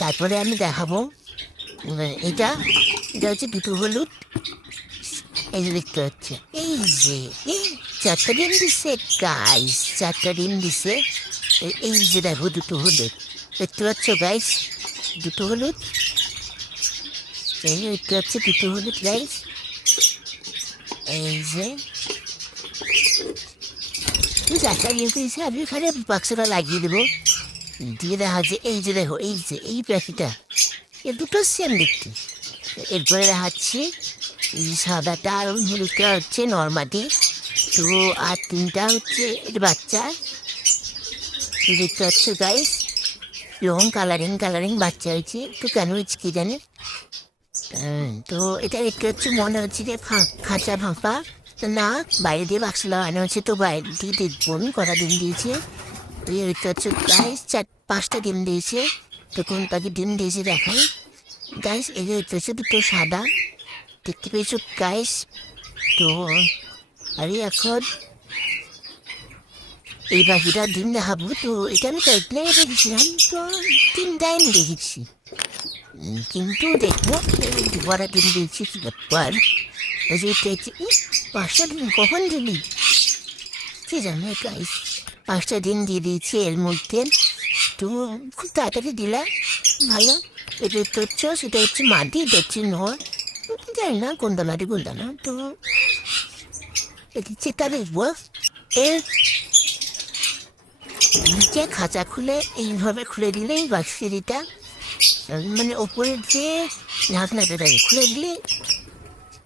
তারপরে আমি দেখাবো এটা এটা হচ্ছে দুটো হলুদ। এই যে দেখতে হচ্ছে, এই যে এই 4টা ডিম দিছে গাইস, 4টা ডিম দিছে। এই যে দেখো দুটো হলুদ, দেখতে পাচ্ছ গাইস? দুটো হলুদ, এই যে দেখতে পাচ্ছ দুটো হলুদ গাইস। এই যে 4টা ডিম দিয়েছে, আমি এখানে বাক্সটা লাগিয়ে দেবো, দিয়ে দেখা যাচ্ছে এই যে দেখো এই যে এই পাখিটা, এ দুটো সেম দেখতে। এরপরে দেখাচ্ছি সাদাটা আর হলুদটা হচ্ছে নর্মালি, তো আর 3টা হচ্ছে এর বাচ্চা। দেখতে পাচ্ছ গাইস, রং কালারিং বাচ্চা হয়েছে, তো কেন হয়েছে কি জানে। তো এটা দেখতে হচ্ছে মনে হচ্ছে যে খাঁচা ফাঁপা, তো না বাইরে দিয়ে বাক্স লাগানো হচ্ছে, তো বাইরে দিয়ে দেখবো আমি কটা ডিম দিয়েছে। দেখতে হচ্ছে গাইস 5টা ডিম দিয়েছে, তো কোন পাখি ডিম দিয়েছে দেখাই গাইস। এই যে দেখতে হচ্ছে দুটো সাদা, দেখতে পেয়েছো গাইস? তো আমি এখন এই পাখিটা ডিম দেখাবো, তো এটা আমি কয়েকদিন আগে দেখেছিলাম, তো 3টা আমি দেখেছি, কিন্তু দেখবো দুবার ডিম দিয়েছি পর ওই যে 5টা ডিম কখন দিলি কে জানে গাইস। 5টা ডিম দিয়ে দিয়েছি এর মধ্যে, তো খুব তাড়াতাড়ি দিলাম, ভালো। এটা হচ্ছে সেটা হচ্ছে মাটি, এটা হচ্ছে নয়, জানি না কোনটা মাটি কোনটা না, তো সেটা দেখবো। এর নিচে খাঁচা খুলে এইভাবে খুলে দিলেই বাক্সিটা, মানে ওপরের যে ঢাকনাটা খুলে দিলে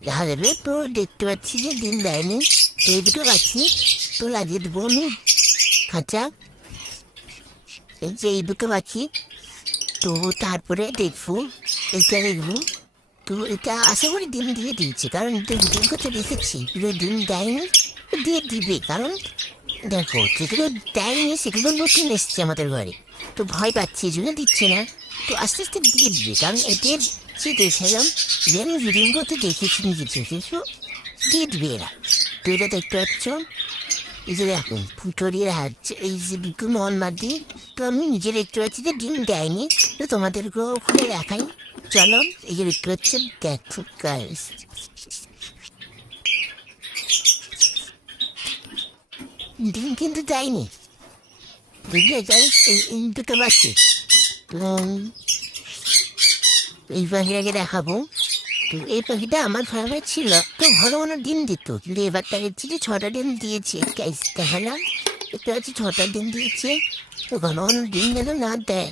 দেখা যাবে। তো দেখতে পাচ্ছি যে ডিম দেয়নি, তো এই দুটো পাচ্ছি, তো লাগিয়ে দেবো আমি খাঁচা, এই যে এই দুটো পাচ্ছি। তো তারপরে দেখবো, এটা দেখবো, তো এটা আশা করি ডিম দিয়ে দিয়েছে, কারণ ডিম করতে দেখেছি ডিম দেয়নি, দিয়ে দিবে, কারণ দেখো যেগুলো দেয়নি সেগুলো নতুন এসছে আমাদের ঘরে, তো ভয় পাচ্ছি এই জন্য দিচ্ছে না, তো আস্তে আস্তে দিয়ে দিবে, কারণ এদের যে দেখলাম যে আমি ভিডিও করতে দেখেছি নিজের চোখে, তো দিয়ে দিবে এরা। তো এটা দেখতে পাচ্ছ, এই যে দেখো ফুটো দিয়ে হাঁটছে, এই যে বিকুল মোহন মাদি, তো আমি নিজে দেখতে পাচ্ছি যে ডিম দেয়নি, তো তোমাদেরকেও খুলে দেখাই, চলো। এই যে দেখতে পাচ্ছেন, দেখো গাইস ডিম কিন্তু দেয়নি, বুঝলে গাইস? এই দুটো বাচ্চা, তো এই পাখিটাকে দেখাবো। তো এই পাখিটা আমার ফার্মে ছিল, তো ঘন ঘন ডিম দিত, কিন্তু এবার তাকে যে 6টা ডিম দিয়েছে গাইস, দেখালাম এটা হচ্ছে 6টা ডিম দিয়েছে, তো ঘন ঘন ডিম যেন না দেয়।